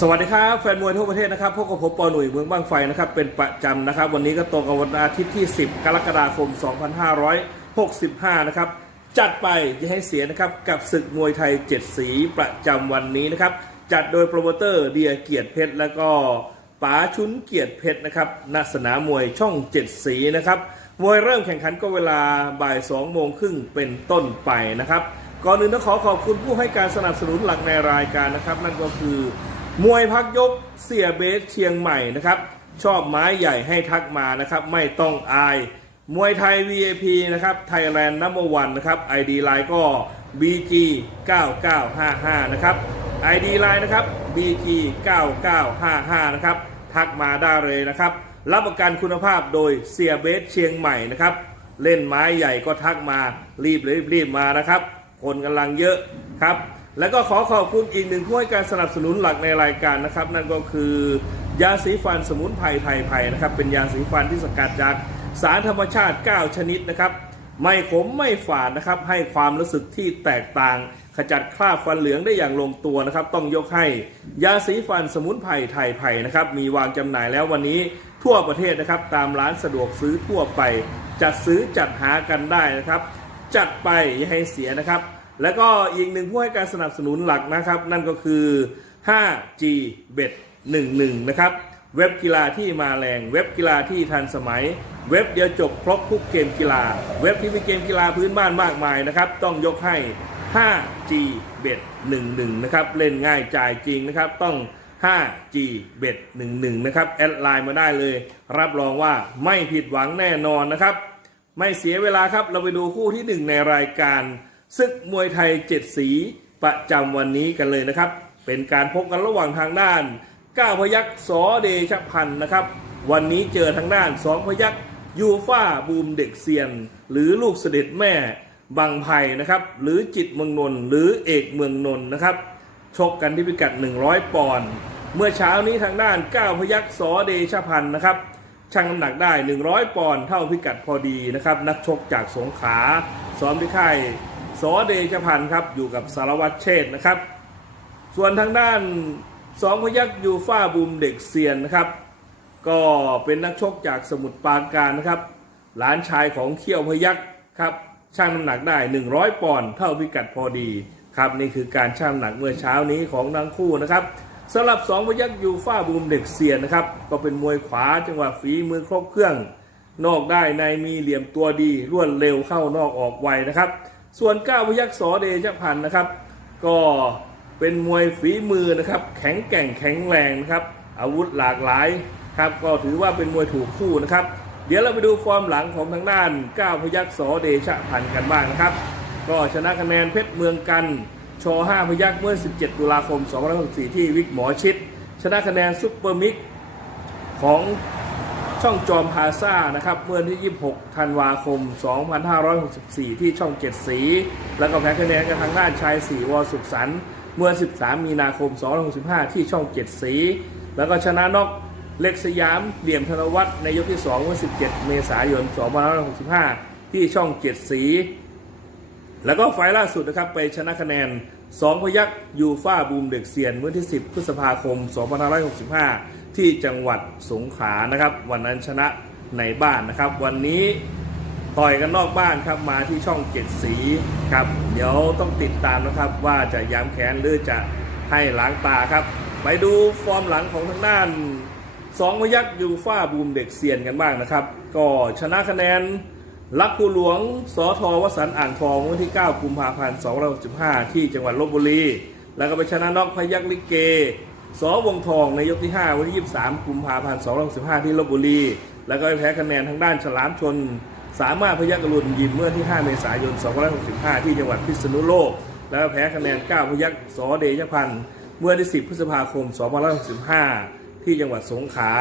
สวัสดีครับ แฟนมวยทั่วประเทศนะครับพบกับผมปอหนุ่ยเมืองบ้างไฟนะครับ เป็นประจำนะครับ วันนี้ก็ตรงกับวันอาทิตย์ที่ 10 กรกฎาคม 2565 นะครับ จัดไปอย่าให้เสียนะครับ กับศึกมวยไทย 7 สีประจำวันนี้นะครับ จัดโดยโปรโมเตอร์เดียเกียรติเพชร แล้วก็ป๋าชุนเกียรติเพชรนะครับณสนามมวยช่อง 7 สีนะครับมวยเริ่มแข่งขันก็เวลาบ่าย2โมงครึ่งเป็นต้นไปนะครับก่อนอื่นต้องขอขอบคุณผู้ให้การสนับสนุนหลักในรายการนะครับ นั่นก็คือ มวยพักยกเสียเบสเชียงใหม่นะครับ ชอบไม้ใหญ่ให้ทักมานะครับ ไม่ต้องอาย มวยไทย VIP นะครับ Thailand Number One นะครับ ID Line ก็ BG 9955นะครับ ID Line นะครับ BG 9955นะครับ ทักมาได้เลยนะครับ รับประกันคุณภาพโดยเสียเบสเชียงใหม่นะครับ เล่นไม้ใหญ่ก็ทักมารีบเลยรีบมานะครับ คนกำลังเยอะครับ แล้วก็ขอขอบคุณอีกหนึ่งผู้ให้การสนับสนุนหลักในรายการนะครับ นั่นก็คือยาสีฟันสมุนไพรไทยไพรนะครับ เป็นยาสีฟันที่สกัดจากสารธรรมชาติ 9 ชนิดนะครับ ไม่ขมไม่ฝาดนะครับ ให้ความรู้สึกที่แตกต่าง ขจัดคราบฟันเหลืองได้อย่างลงตัวนะครับ ต้องยกให้ยาสีฟันสมุนไพรไทยไพรนะครับ มีวางจำหน่ายแล้ววันนี้ทั่วประเทศนะครับ ตามร้านสะดวกซื้อทั่วไป จัดซื้อจัดหากันได้นะครับ จัดไปอย่าให้เสียนะครับ แล้วก็อีกหนึ่งผู้ให้การสนับสนุนหลักนะครับ นั่นก็คือ 5G Bet 11 นะครับ เว็บกีฬาที่มาแรง เว็บกีฬาที่ทันสมัย เว็บเดียวจบครบทุกเกมกีฬา เว็บที่มีเกมกีฬาพื้นบ้านมากมายนะครับ ต้องยกให้ 5G Bet 11 นะครับ เล่นง่ายจ่ายจริงนะครับ ต้อง 5G Bet 11 นะครับ แอดไลน์มาได้เลย รับรองว่าไม่ผิดหวังแน่นอนนะครับ ไม่เสียเวลาครับ เราไปดูคู่ที่หนึ่งในรายการ ศึกมวยไทยเจ็ดสีประจำวันนี้กันเลยนะครับ เป็นการพบกันระหว่างทางด้านก้าวพยักษ์สอเดชพันธ์นะครับ วันนี้เจอทางด้านสองพยักษ์ยูฟ่าบูมเด็กเซียน หรือลูกเสด็จแม่บางไผ่นะครับ หรือจิตเมืองนนหรือเอกเมืองนนนะครับชกกันที่พิกัด 100 ปอนด์เมื่อเช้านี้ทางด้านก้าวพยักษ์สอเดชพันธ์นะครับชั่งน้ำหนักได้ 100 ปอนด์เท่าพิกัดพอดีนะครับ นักชกจากสงขลาซ้อมที่ค่าย สอเดชพันธ์ครับอยู่กับสารวัตรเชษฐ์นะครับ ส่วนทางด้านสองพยักยูฟ่าบูมเด็กเซียนนะครับ ก็เป็นนักชกจากสมุทรปราการนะครับ หลานชายของเขี้ยวพยักครับช่างน้ำหนักได้ 100 ปอนด์เท่าพิกัดพอดีครับนี่คือการช่างน้ำหนักเมื่อเช้านี้ของทั้งคู่นะครับสำหรับสองพยักยูฟ่าบูมเด็กเซียนนะครับก็เป็นมวยขวาจังหวะฝีมือครบเครื่อง นอกได้ในมีเหลี่ยมตัวดีรวดเร็วเข้านอกออกไวนะครับ ส่วนก้าวพยักษ์สอเดชพันธ์นะครับ ก็เป็นมวยฝีมือนะครับ แข็งแกร่งแข็งแรงนะครับ อาวุธหลากหลายครับก็ถือว่าเป็นมวยถูกคู่นะครับ เดี๋ยวเราไปดูฟอร์มหลังของทางด้านก้าวพยักษ์สอเดชพันธ์กันบ้างนะครับ ก็ชนะคะแนนเพชรเมืองกันช5พยักษ์เมื่อ 17 ตุลาคม 2564 ที่วิกหมอชิด ชนะคะแนนซุปเปอร์มิกของ ช่องจอมพาซ่านะครับเมื่อที่ 26 ธันวาคม 2564 ที่ช่อง 7 สี แล้วก็แพ้คะแนนกันทางด้านชาย4วอสุขสันเมื่อ 13 มีนาคม 2565 ที่ช่อง 7 สี แล้วก็ชนะนอกเล็กสยามเหลี่ยมธนวัฒน์ในยกที่ 2 เมื่อ 17 เมษายน 2565 ที่ช่อง 7 สี แล้วก็ไฟล์ล่าสุดนะครับไปชนะคะแนน 2 พยักยูฟ่าบูมเด็กเซียนเมื่อที่ 10 พฤษภาคม 2565 ที่จังหวัดสงขลานะครับ วันนั้นชนะในบ้านนะครับ วันนี้ต่อยกันนอกบ้านครับมาที่ช่องเจ็ดสีครับ เดี๋ยวต้องติดตามนะครับว่าจะย้ำแค้นหรือจะให้ล้างตาครับ ไปดูฟอร์มหลังของทางด้านสองพยักยูฟ่าบูมเด็กเซียนกันบ้างนะครับ ก็ชนะคะแนนลักภูหลวงสอทอวสันอ่างทองวันที่ 9 กุมภาพันธ์ 2565 ที่จังหวัดลบบุรี แล้วก็ไปชนะนอกพยักลิเก สอวงทองในยกที่ 5 วันที่ 23 กุมภาพันธ์2565 ที่ลบบุรี แล้วก็แพ้คะแนนทางด้านฉลามชน สามารถพยักกรุณยิมเมื่อที่ 5 เมษายน 2565 ที่จังหวัดพิษณุโลก แล้วแพ้คะแนน 9 พยักสอเดชพันธ์เมื่อที่ 10 พฤษภาคม 2565 ที่จังหวัดสงขลา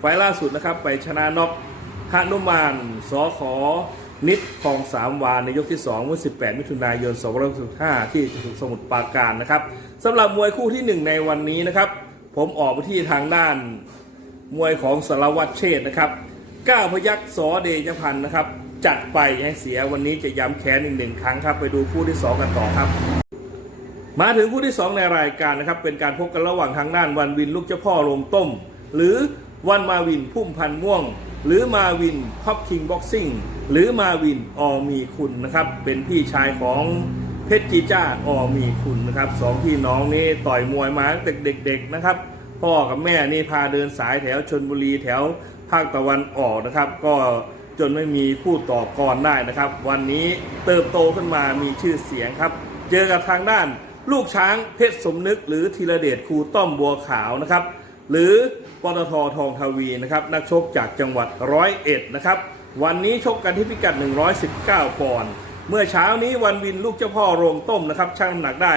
ไฟล์ล่าสุดนะครับไปชนะนอกฮนุมานสอขอ นิดคลองสามวานในยกที่2เมื่อ 18 มิถุนายน2565ที่สมุทรปราการนะครับสำหรับมวยคู่ที่ 1 ในวันนี้นะครับ ผมออกไปที่ทางด้านมวยของสารวัตรเชษนะครับก้าวพยักษ์สอเดชพันธ์นะครับ จัดไปให้เสียวันนี้จะย้ำแค้นอีกหนึ่งครั้งครับไปดูคู่ที่ 2 กันต่อครับ มาถึงคู่ที่ 2 ในรายการนะครับ เป็นการพบกันระหว่างทางด้านวันวินลูกเจ้าพ่อโรงต้ม หรือ วันมาวินพุ่มพันม่วง หรือมาวินท็อปคิงบ็อกซิ่งหรือมาวินออมีคุณนะครับ เป็นพี่ชายของเพชรจีจ้าออมีคุณนะครับสองพี่น้องนี่ต่อยมวยมาตั้งแต่เด็ก ๆนะครับ พ่อกับแม่นี่พาเดินสายแถวชนบุรีแถวภาคตะวันออกนะครับ ก็จนไม่มีคู่ต่อกรได้นะครับ วันนี้เติบโตขึ้นมามีชื่อเสียงครับ เจอกับทางด้านลูกช้างเพชรสมนึก หรือธีรเดชครูต้อมบัวขาวนะครับ หรือ ปตททองทวีนะครับนักชกจากจังหวัดร้อยเอ็ดนะครับวันนี้ชกกันที่พิกัด 119 ปอนด์เมื่อเช้านี้วันวินลูกเจ้าพ่อโรงต้มนะครับชั่งน้ำหนักได้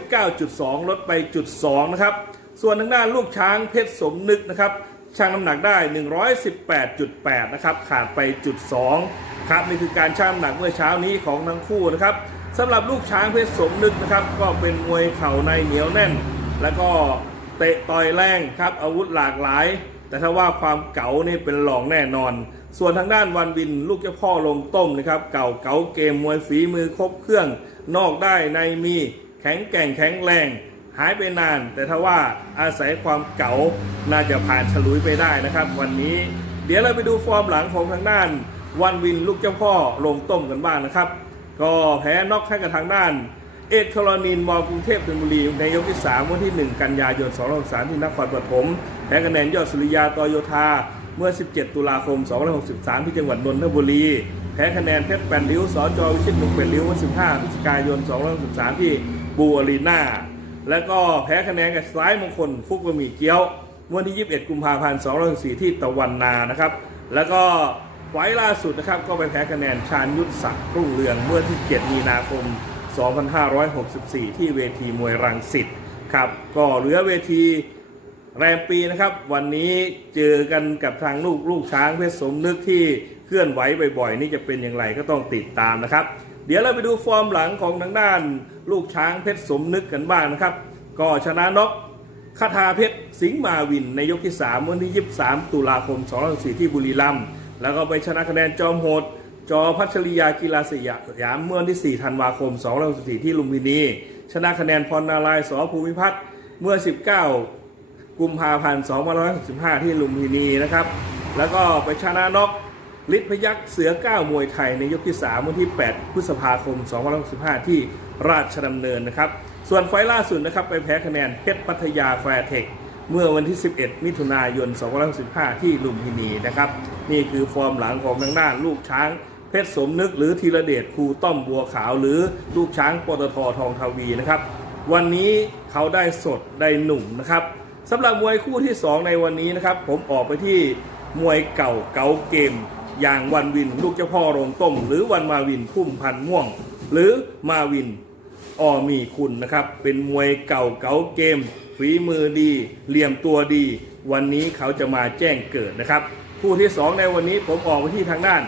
119.2 ลดไปจุด2นะครับส่วนทางด้านลูกช้างเพชรสมนึกนะครับชั่งน้ำหนักได้ 118.8 นะครับขาดไปจุด2ครับนี่คือการชั่งน้ำหนักเมื่อเช้านี้ของทั้งคู่นะครับสำหรับลูกช้างเพชรสมนึกนะครับก็เป็นมวยเข่าในเหนียวแน่น แล้วก็ เตะต่อยแรงครับอาวุธหลากหลาย แต่ถ้าว่าความเก๋านี่เป็นหลองแน่นอน ส่วนทางด้านวันวินลูกเจ้าพ่อลงต้มนะครับเก่าเก๋าเกมมวยฝีมือครบเครื่อง นอกได้ในมีแข็งแกร่งแข็งแรง หายไปนาน แต่ถ้าว่าอาศัยความเก๋าน่าจะผ่านฉลุยไปได้นะครับ วันนี้ เดี๋ยวเราไปดูฟอร์มหลังของทางด้าน วันวินลูกเจ้าพ่อลงต้มกันบ้างนะครับ ก็แพ้น็อกให้กับทางด้าน เอกธรณินมอกรุงเทพธนบุรีในยกที่ 3 วันที่ 1 กันยายน2063ที่นครปฐมแพ้คะแนนยอดสุริยาตโยธาเมื่อ 17 ตุลาคม 2563 ที่จังหวัดนนทบุรี แพ้คะแนนเพชรแปดริ้วสจวิชิตหนุ่มเป็ดริ้ววัน15พฤศจิกายน2563 ที่บูอารีนาแล้วก็แพ้คะแนนกับซ้ายมงคลฟุกบะหมี่เกี๊ยววันที่ 21 กุมภาพันธ์2564ที่ตะวันนานะครับ แล้วก็ไฟล์ล่าสุดนะครับก็ไปแพ้คะแนนชาญยุทธศักดิ์รุ่งเรืองเมื่อที่ 7 มีนาคม 2564 ที่เวทีมวยรังสิตครับ ก็เหลือเวทีแรมปีนะครับ วันนี้เจอกันกับทางลูกลูกช้างเพชรสมนึกที่เคลื่อนไหวบ่อยๆ นี่จะเป็นอย่างไรก็ต้องติดตามนะครับ เดี๋ยวเราไปดูฟอร์มหลังของทางด้าน ลูกช้างเพชรสมนึกกันบ้างนะครับ ก็ชนะนกคาถาเพชรสิงห์มาวินในยกที่ 3 วันที่ 23 ตุลาคม 2004ที่บุรีรัมย์แล้วก็ไปชนะคะแนนจอมโหด จอพัชริยากีฬาสยามเมื่อวันที่ 4 ธันวาคม2014ที่ลุมพินี ชนะคะแนนพรนารายสอภูมิพัฒน์เมื่อ 19 กุมภาพันธ์ 2565 ที่ลุมพินีนะครับ แล้วก็ไปชนะนกฤทธิ์พยักษ์เสือก้าวมวยไทยในยกที่ 3 วันที่ 8 พฤษภาคม 2565 ที่ราชดำเนินนะครับ ส่วนไฟล์ล่าสุดนะครับไปแพ้คะแนนเพชรพัทยาแฟร์เทคเมื่อวันที่ 11 มิถุนายน 2565 ที่ลุมพินีนะครับ นี่คือฟอร์มหลังของทางด้านลูกช้าง เพชรสมนึกหรือธีรเดชครูต้อมบัวขาวหรือลูกช้างปตททองทวีนะครับวันนี้เขาได้สดได้หนุ่มนะครับสำหรับมวยคู่ที่ 2 ในวันนี้นะครับ ผมออกไปที่มวยเก่าเก๋าเกม อย่างวันวิน ลูกเจ้าพ่อโรงต้ม หรือวันมาวินพุ่มพันม่วง หรือมาวินออมีคุณนะครับ เป็นมวยเก่าเก๋าเกมฝีมือดี เหลี่ยมตัวดี วันนี้เขาจะมาแจ้งเกิดนะครับ คู่ที่ 2 ในวันนี้ผมออกไปที่ทางด้าน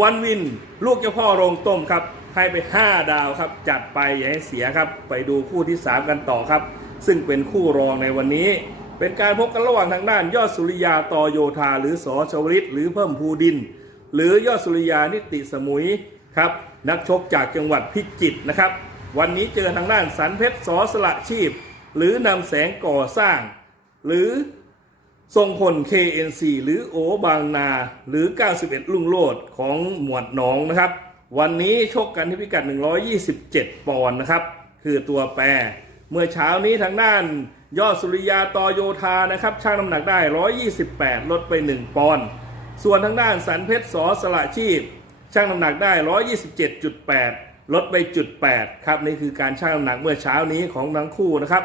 วันวิน ลูกเจ้าพ่อโรงต้มครับ ให้ไป 5 ดาวครับ จัดไปอย่าให้เสียครับ ไปดูคู่ที่ 3 กันต่อครับ ซึ่งเป็นคู่รองในวันนี้ เป็นการพบกันระหว่างทางด้าน ยอดสุริยาตอโยธา หรือสอชวลิต หรือเพิ่มภูดิน หรือยอดสุริยานิติสมุยครับนักชกจากจังหวัดพิจิตรนะครับ วันนี้เจอทางด้านสันเพชรสอสละชีพ หรือนำแสงก่อสร้าง หรือ ทรงพล KNC หรือโอบางนาหรือ 91 ลุงโลดของหมวดหนองนะครับ วันนี้ชกกันที่พิกัด 127 ปอนด์นะครับ คือตัวแปร เมื่อเช้านี้ทางด้านยอดสุริยาตอโยธานะครับช่างน้ำหนักได้ 128 ลดไป 1 ปอนด์ส่วนทางด้านสันเพชรสอสละชีพช่างน้ำหนักได้ 127.8 ลดไปจุด8ครับนี่คือการช่างน้ำหนักเมื่อเช้านี้ของทั้งคู่นะครับ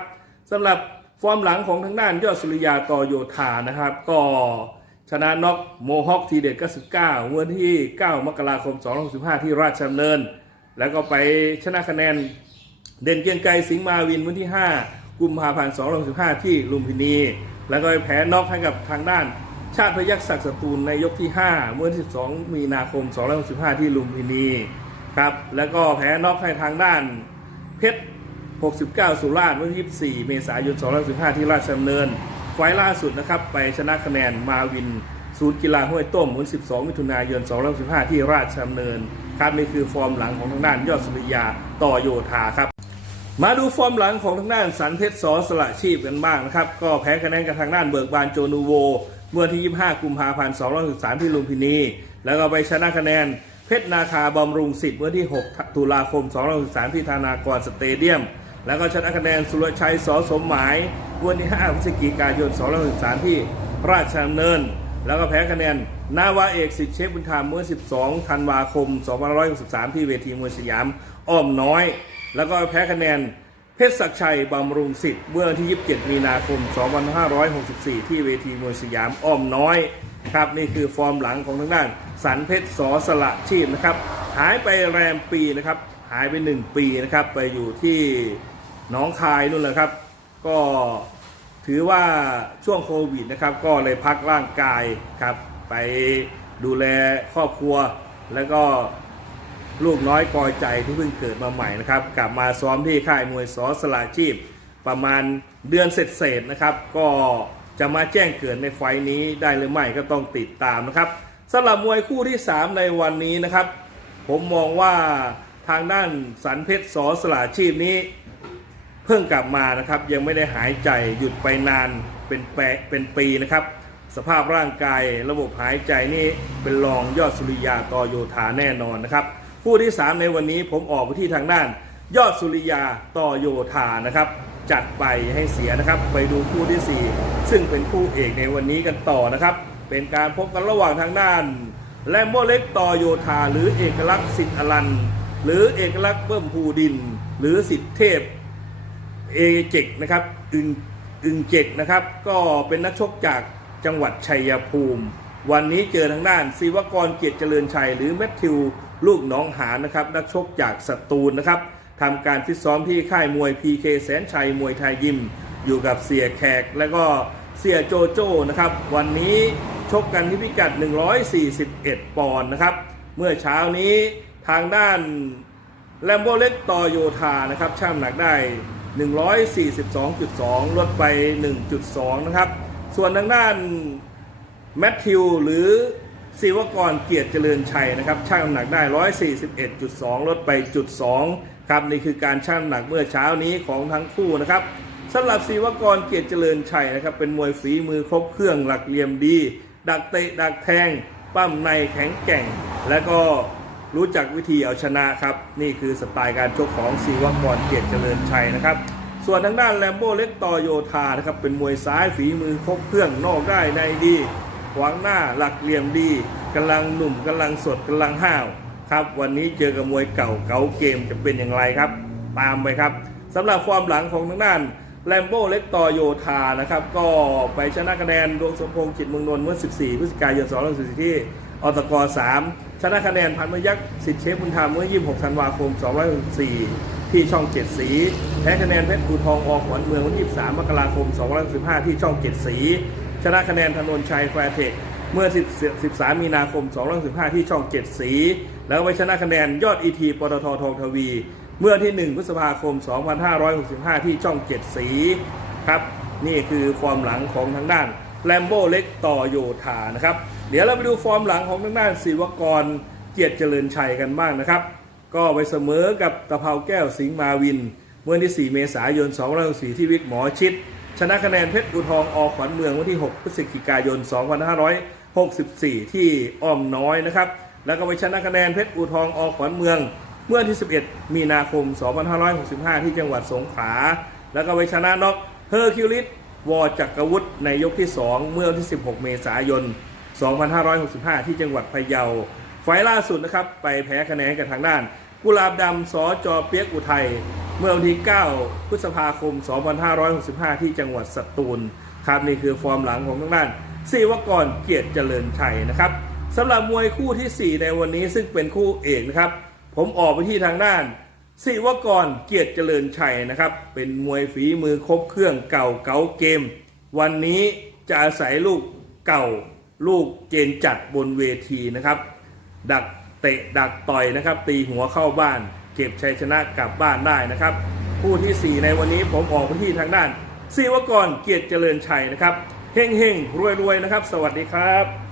สำหรับ ฟอร์มหลังของทางด้านยอดสุริยาต่อโยธานะครับ ก็ชนะน็อกโมฮอคทีเด็ด99เมื่อที่ 9 มกราคม2015ที่ราชดำเนิน แล้วก็ไปชนะคะแนนเด่นเกียงไกรสิงห์มาวินวันที่ 5 กุมภาพันธ์2015ที่ลุมพินี แล้วก็ไปแพ้น็อกให้กับทางด้านชาติพยักษ์ศักดิ์สตูลในยกที่ 5 เมื่อที่12 มีนาคม2015ที่ลุมพินีครับ แล้วก็แพ้น็อกให้ทางด้านเพชร 69 สุราษฎร์เมื่อที่24 เมษายน2015 ที่ราชดำเนิน ไฟล์ล่าสุดนะครับ ไปชนะคะแนนมาวิน ศูนย์กีฬาห้วยต้มเมื่อ12 มิถุนายน2015 ที่ราชดำเนิน ครับนี่คือฟอร์มหลังของทางด้านยอดสุริยาต่อโยธาครับ มาดูฟอร์มหลังของทางด้านสันเพชรสอสละชีพกันบ้างนะครับ ก็แพ้คะแนนกับทางด้านเบิกบานโจนูโวเมื่อที่ 25 กุมภาพันธ์213 ที่ลุมพินี แล้วก็ไปชนะคะแนนเพชรนาคาบำรุงสิทธิ์เมื่อที่ 6 ตุลาคม213 ที่ธานากรสเตเดียม แล้วก็ชนะคะแนนสุรชัยสอสมหมายเมื่อที่5พฤศจิกายน213ที่ราชดำเนิน แล้วก็แพ้คะแนนนาวาเอกสิทธิ์เชฟบุญธรรมเมื่อ 12 ธันวาคม 2563 ที่เวทีมวยสยามอ้อมน้อย แล้วก็แพ้คะแนนเพชรศักชัยบำรุงสิทธิ์เมื่อที่ 27 มีนาคม 2564 ที่เวทีมวยสยามอ้อมน้อยครับนี่คือฟอร์มหลังของทางด้านสันเพชรสอสละชีพนะครับ หายไปแรมปีนะครับ หายไป 1 ปีนะครับ ไปอยู่ที่ น้องคายนู่นแหละครับ ก็ถือว่าช่วงโควิดนะครับ ก็เลยพักร่างกายครับ ไปดูแลครอบครัว แล้วก็ลูกน้อยกอยใจที่เพิ่งเกิดมาใหม่นะครับ กลับมาซ้อมที่ค่ายมวยสอสลาชีพ ประมาณเดือนเศษๆนะครับ ก็จะมาแจ้งเกิดในไฟนี้ได้หรือไม่ก็ต้องติดตามนะครับสำหรับมวยคู่ที่ 3 ในวันนี้นะครับ ผมมองว่าทางด้านสันเพชรสอสลาชีพนี้ เพิ่งกลับมานะครับยังไม่ได้หายใจหยุดไปนานเป็นแปะเป็นปีนะครับ สภาพร่างกายระบบหายใจนี่เป็นรองยอดสุริยาต่อโยธาแน่นอนนะครับคู่ที่ 3 ในวันนี้ผมออกไปที่ทางด้าน ยอดสุริยาต่อโยธานะครับ จัดไปให้เสียนะครับ ไปดูคู่ที่ 4 ซึ่งเป็นคู่เอกในวันนี้กันต่อนะครับ เป็นการพบกันระหว่างทางด้าน แลมโบเล็กต่อโยธา หรือเอกลักษณ์สิทธิ์อลัน หรือเอกลักษณ์เบิ้มภูดิน หรือสิทธิเทพ เอเจกนะครับอึงอึงเจกนะครับก็เป็นนักชกจากจังหวัดชัยภูมิ วันนี้เจอทางด้านศิวกรเกียรติเจริญชัย หรือแมทธิวลูกน้องหานนะครับนักชกจากสตูลนะครับทำการฟิตซ้อมที่ค่ายมวย PK แสนชัยมวยไทยยิม อยู่กับเสียแขก และก็เสียโจโจ้นะครับ วันนี้ชกกันที่พิกัด 141 ปอนด์นะครับ เมื่อเช้านี้ทางด้านแลมโบเล็กต่อโยธานะครับช่างน้ำหนักได้ 142.2 ลดไป 1.2 นะครับ ส่วนทางด้านแมทธิวหรือศิวกรเกียรติเจริญชัยนะครับช่างน้ำหนักได้ 141.2 ลดไปจุด2ครับนี่คือการช่างน้ำหนักเมื่อเช้านี้ของทั้งคู่นะครับสำหรับศิวกรเกียรติเจริญชัยนะครับเป็นมวยฝีมือครบเครื่องหลักเหลี่ยมดี ดักเตะดักแทง ปั้มในแข็งแกร่ง และก็ รู้จักวิธีเอาชนะครับ นี่คือสไตล์การชกของศิวกรเกียรติเจริญชัยนะครับ ส่วนทางด้านแลมโบ้เล็กต่อโยธานะครับ เป็นมวยซ้ายฝีมือครบเครื่องนอกได้ในดีขวางหน้าหลักเหลี่ยมดีกำลังหนุ่มกำลังสดกำลังห้าวครับวันนี้เจอกับมวยเก่าเก่าเกมจะเป็นอย่างไรครับ ตามไปครับสำหรับความหลังของทางด้านแลมโบ้เล็กต่อโยธานะครับ ก็ไปชนะคะแนนดวงสมพงษ์จิตเมืองนนท์เมื่อ 14 พฤศจิกายน244ที่ อตก3ชนะคะแนนพันพยักษ์สิทธิเชฟบุญธรรมเมื่อ 26 ธันวาคม 264 ที่ช่อง 7 สี แพ้คะแนนเพชรภูทองออกขวัญเมืองวัน23 มกราคม215ที่ช่อง 7 สี ชนะคะแนนธนนชัยแฟร์เทคเมื่อ 13 มีนาคม215ที่ช่อง 7 สี แล้วไปชนะคะแนนยอดอีทีปตททองทวี เมื่อที่ 1 พฤษภาคม 2565 ที่ช่อง 7 สี ครับ นี่คือฟอร์มหลังของทางด้านแลมโบ้เล็กต่อโยธานะครับ เดี๋ยวเราไปดูฟอร์มหลังของทางด้านศิวกรเกียรติเจริญชัยกันบ้างนะครับ ก็ไปเสมอกับตะเภาแก้วสิงห์มาวิน เมื่อที่ 4 เมษายน264ที่วิกหมอชิด ชนะคะแนนเพชรอุทองอขวัญเมืองวันที่ 6 พฤศจิกายน 2564 ที่อ้อมน้อยนะครับ แล้วก็ไปชนะคะแนนเพชรอุทองอขวัญเมือง เมื่อที่ 11 มีนาคม 2565 ที่จังหวัดสงขลา แล้วก็ไปชนะน็อกเฮอร์คิวลิสวอจักรวุฒิในยกที่ 2 เมื่อวันที่ 16 เมษายน 2565 ที่จังหวัดพะเยา ไฟล์ล่าสุดนะครับ ไปแพ้คะแนนกับทางด้าน กุลาบดำสอจอเปียกอุทัย เมื่อวันที่ 9 พฤษภาคม 2565 ที่จังหวัดสตูลครับนี่คือฟอร์มหลังของทางด้านศิวกรเกียรติเจริญชัยนะครับสำหรับมวยคู่ทีสี่4 ในวันนี้ซึ่งเป็นคู่เอกนะครับ ผมออกไปที่ทางด้านศิวกรเกียรติเจริญชัยนะครับ เป็นมวยฝีมือครบเครื่องเก่าเก๋าเกม วันนี้จะอาศัยลูกเก่า ลูกเจนจัดบนเวทีนะครับ ดักเตะดักต่อยนะครับ ตีหัวเข้าบ้าน เก็บชัยชนะกลับบ้านได้นะครับ คู่ทีสี่4 ในวันนี้ผมออกไปที่ทางด้านศิวกรเกียรติเจริญชัยนะครับเฮงเฮงรวยรวยนะครับ สวัสดีครับ